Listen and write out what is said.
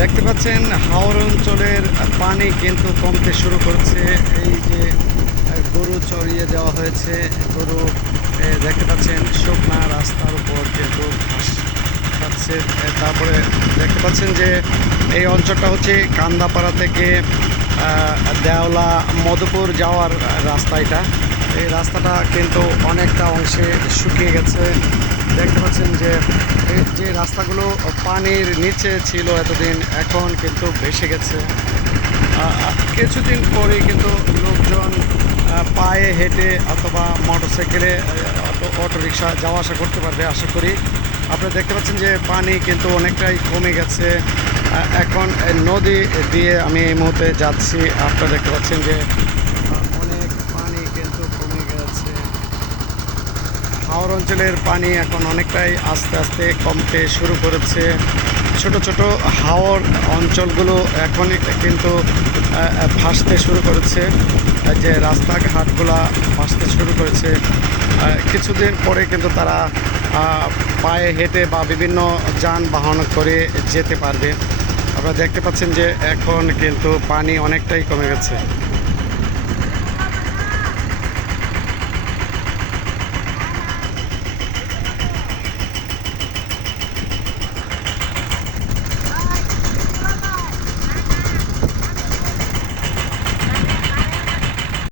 দেখতে পাচ্ছেন, হাওর অঞ্চলের পানি কিন্তু কমতে শুরু করছে। এই যে গরু চড়িয়ে দেওয়া হয়েছে, গরু দেখতে পাচ্ছেন, শুকনা রাস্তার উপর কিন্তু ঘাস খাচ্ছে তারপরে দেখতে পাচ্ছেন যে, এই অঞ্চলটা হচ্ছে কান্দাপাড়া থেকে দেওলা, মধুপুর যাওয়ার রাস্তা এটা। এই রাস্তাটা কিন্তু অনেকটা অংশে শুকিয়ে গেছে। দেখতে পাচ্ছেন যে যে রাস্তাগুলো পানির নিচে ছিল এতদিন, এখন কিন্তু ভেসে গেছে। কিছুদিন পরে কিন্তু লোকজন পায়ে হেঁটে অথবা মোটরসাইকেলে অটো অটো রিক্সা যাওয়া আসা করতে পারবে, আশা করি। আপনারা দেখতে পাচ্ছেন যে পানি কিন্তু অনেকটাই কমে গেছে। এখন নদী দিয়ে আমি এই মুহূর্তে যাচ্ছি। আপনারা দেখতে পাচ্ছেন যে আহ, অনেক পানি কিন্তু কমে গেছে হাওর অঞ্চলের পানি এখন অনেকটাই আস্তে আস্তে কমতে শুরু করেছে। ছোট ছোট হাওর অঞ্চলগুলো এখন কিন্তু ভাসতে শুরু করেছে। যে রাস্তাঘাটগুলা ভাসতে শুরু করেছে। কিছুদিন পরে কিন্তু তারা পায়ে হেঁটে বা বিভিন্ন যানবাহন করে যেতে পারবে। আপনারা দেখতে পাচ্ছেন যে এখন কিন্তু পানি অনেকটাই কমে গেছে।